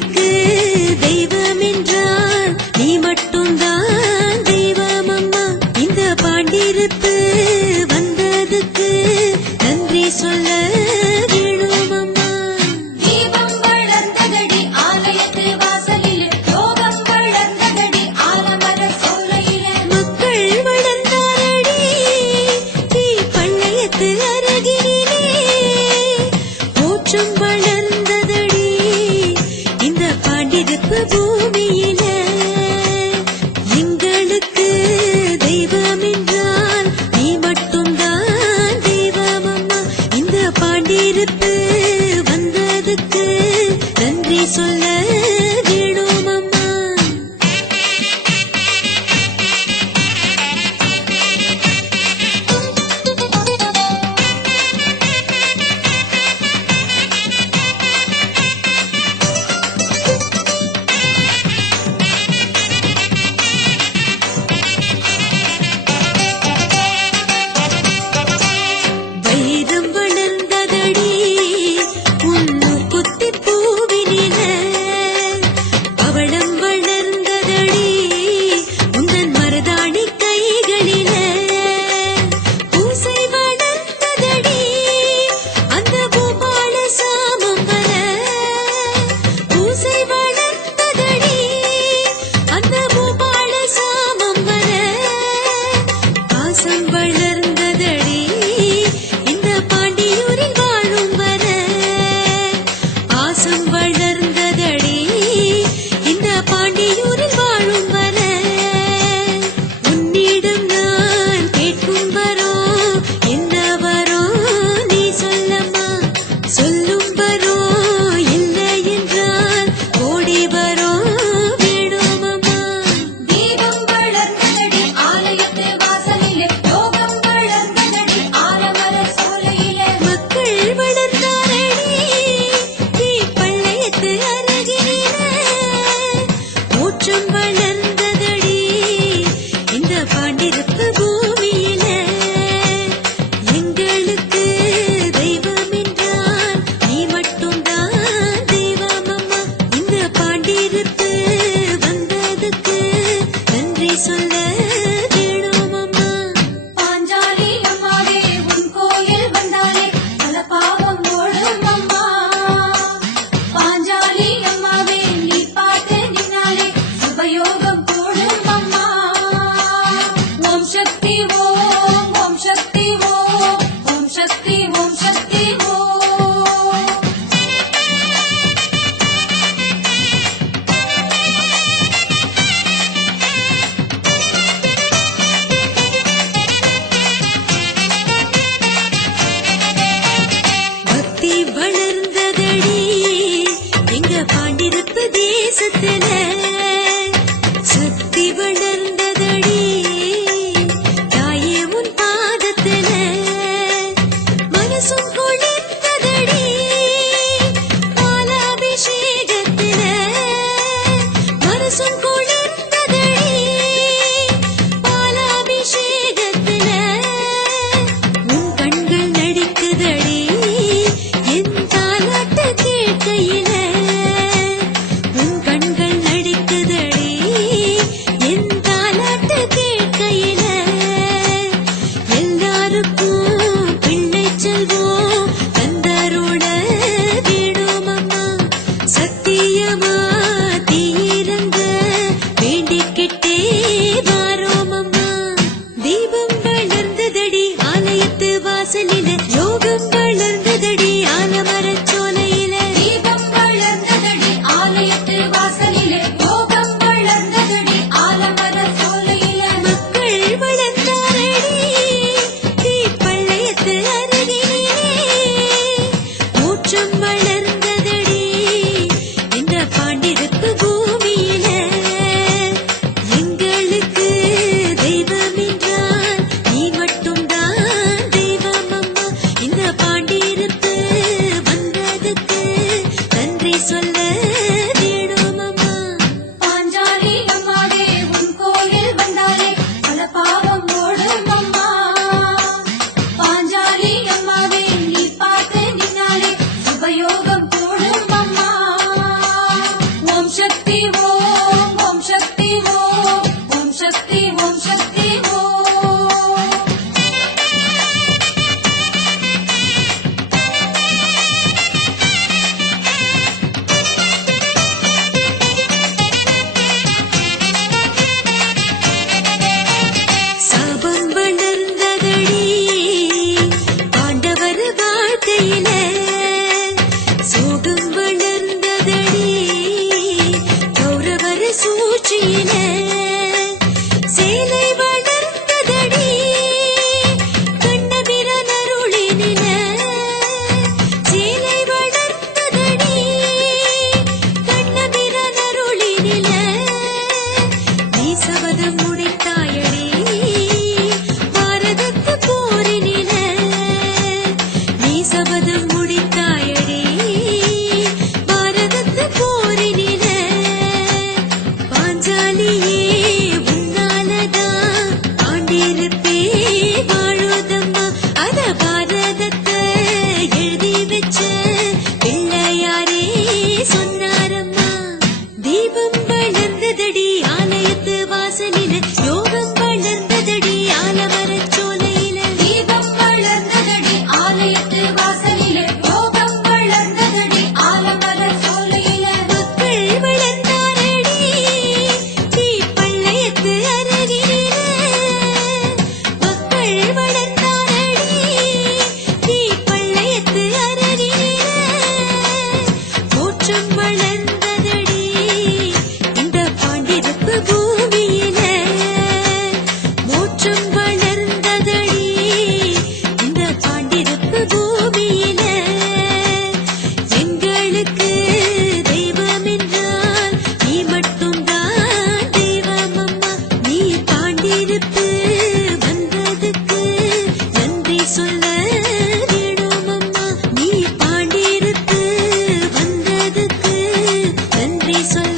எங்களுக்கு தெய்வம் என்றால் நீ மட்டும்தான் தெய்வம் அம்மா. இந்த பாண்டிருப்பு வந்ததுக்கு நன்றி சொல்ல வேணும் அம்மா. தீபம் வளர்ந்ததடி ஆலயத்து வாசலில், யோகம் வளர்ந்ததடி ஆலமர சோலையிலே. மக்கள் வளர்ந்தாரடி தீ பள்ளையத்து அருகினிலே. மோட்சம் வளர்ந்ததடி இந்த பாண்டிருப்பு பூமியில. எங்களுக்கு தெய்வம் என்றால் நீ மட்டும்தான் தெய்வம் அம்மா. இந்த பாண்டிருப்பு வந்ததுக்கு நன்றி சொல்ல வேணும் அம்மா. வைரம் வளர்ந்ததடி உன்னூர் குத்தி பூவினில. பவளம் வளர்ந்ததடி உந்தன் மருதாணி கைகளில. பூசை வளர்ந்ததடி அந்த பூபால சாமம் வர. பூசை வளர்ந்ததடி அந்த பூபால சாமம் வர. பாசம் வளர்ந்ததடி இந்த பாண்டியூரில் வாழும் வர. பாசம் வளர்ந்ததடி இந்த பாண்டியூரில் வாழும் வர. உன்னிடம் நான் கேட்கும் வரோம் என்ன வரோம் நீ சொல்லம்மா. சொல்லும் வரோம் இல்லை என்றால் ஓடி வரோம் வேணும் அம்மா. தீபம் வளர்ந்ததடி ஆலயத்து வாசலிலே, யோகம் வளர்ந்ததடி ஆலமர சோலையிலே. மக்கள் வளர்ந்தாரடி தீ பள்ளையத்து அருகினிலே. மோட்சம் வளர்ந்ததடி இந்த பாண்டிருப்பு பூமியில. எங்களுக்கு தெய்வம் என்றால் நீ மட்டும்தான் தெய்வம் அம்மா. இந்த பாண்டிருப்பு வந்ததுக்கு நன்றி சொல்ல வேணும் அம்மா. பாஞ்சாலி அம்மாவே உன் கோயில் வந்தாலே பல பாவம் ஓடும் அம்மா. பாஞ்சாலி அம்மாவே நீ பார்த்து நின்னாலே சுபயோகம் கூடும் அம்மா. ஓம் சக்தி ஓம், ஓம் சக்தி ஓம், ஓம் சக்தி, ஓம் சக்தி ஓம். பக்தி வளர்ந்ததடி எங்க பாண்டிருப்பு தேசத்துல. சக்தி வளர்ந்ததடி தாயே உன் பாதத்துல. மனசும் குளிர்ந்ததடி பாலாபிஷேகத்துல. மனசும் குளிர்ந்ததடி பாலாபிஷேகத்துல. உன் கண்கள் நடிக்குதடி என் தாலாட்டு கேட்கையில. உன் கண்கள் நடிக்குதடி சொல்ல